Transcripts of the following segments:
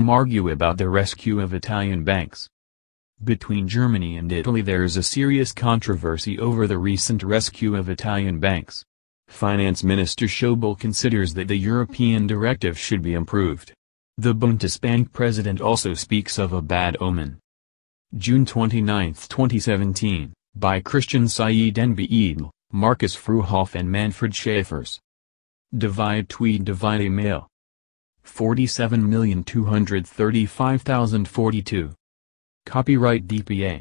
Rome argue about the rescue of Italian banks. Between Germany and Italy there is a serious controversy over the recent rescue of Italian banks. Finance Minister Schäuble considers that the European directive should be improved. The Bundesbank president also speaks of a bad omen. June 29, 2017, by Christian Said Nbedel, Markus Fruhoff and Manfred Schäfers. Divide tweet divide email. 47,235,042. Copyright DPA.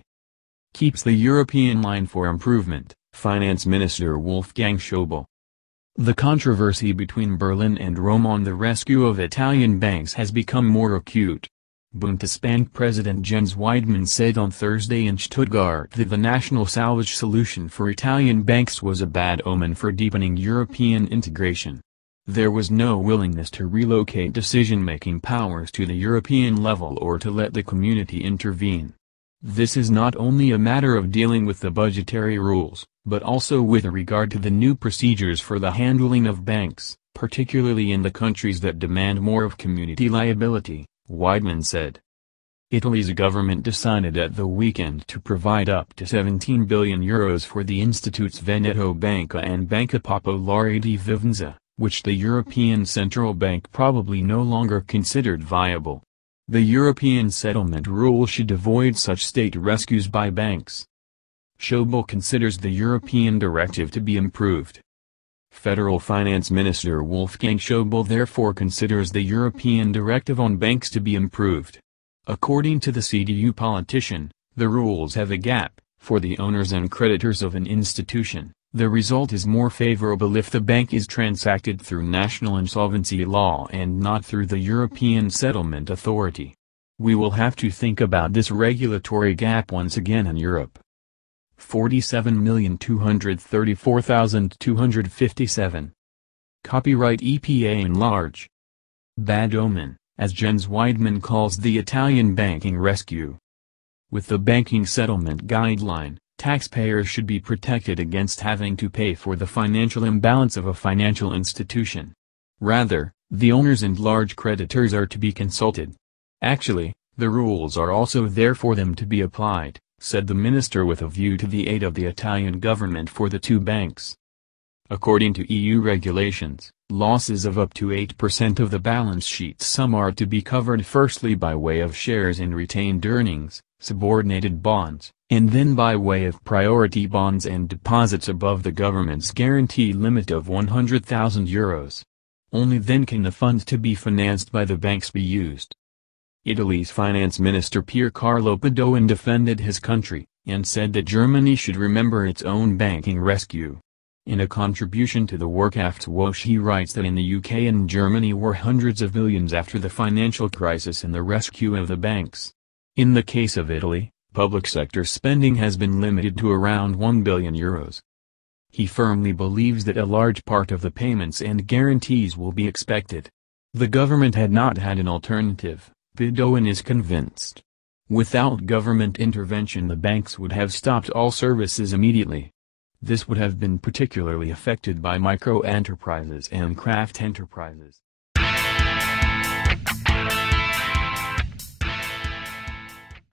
Keeps the European line for improvement, Finance Minister Wolfgang Schäuble. The controversy between Berlin and Rome on the rescue of Italian banks has become more acute. Bundesbank President Jens Weidmann said on Thursday in Stuttgart that the national salvage solution for Italian banks was a bad omen for deepening European integration. There was no willingness to relocate decision-making powers to the European level or to let the community intervene. This is not only a matter of dealing with the budgetary rules, but also with regard to the new procedures for the handling of banks, particularly in the countries that demand more of community liability, Weidmann said. Italy's government decided at the weekend to provide up to €17 billion for the Institutes Veneto Banca and Banca Popolare di Vicenza, which the European Central Bank probably no longer considered viable. The European settlement rule should avoid such state rescues by banks. Schäuble considers the European directive to be improved. Federal Finance Minister Wolfgang Schäuble therefore considers the European directive on banks to be improved. According to the CDU politician, the rules have a gap. For the owners and creditors of an institution, the result is more favorable if the bank is transacted through national insolvency law and not through the European Settlement Authority. We will have to think about this regulatory gap once again in Europe. 47,234,257. Copyright EPA enlarge. Bad omen, as Jens Weidmann calls the Italian banking rescue. With the banking settlement guideline, taxpayers should be protected against having to pay for the financial imbalance of a financial institution. Rather, the owners and large creditors are to be consulted. Actually, the rules are also there for them to be applied, said the minister with a view to the aid of the Italian government for the two banks. According to EU regulations, losses of up to 8% of the balance sheet sum are to be covered firstly by way of shares in retained earnings, subordinated bonds, and then by way of priority bonds and deposits above the government's guarantee limit of €100,000. Only then can the funds to be financed by the banks be used. Italy's finance minister Pier Carlo Padoan defended his country, and said that Germany should remember its own banking rescue. In a contribution to the Wirtschaftswoche he writes that in the UK and Germany were hundreds of millions after the financial crisis and the rescue of the banks. In the case of Italy, public sector spending has been limited to around €1 billion. He firmly believes that a large part of the payments and guarantees will be expected. The government had not had an alternative, Padoan is convinced. Without government intervention the banks would have stopped all services immediately. This would have been particularly affected by micro-enterprises and craft enterprises.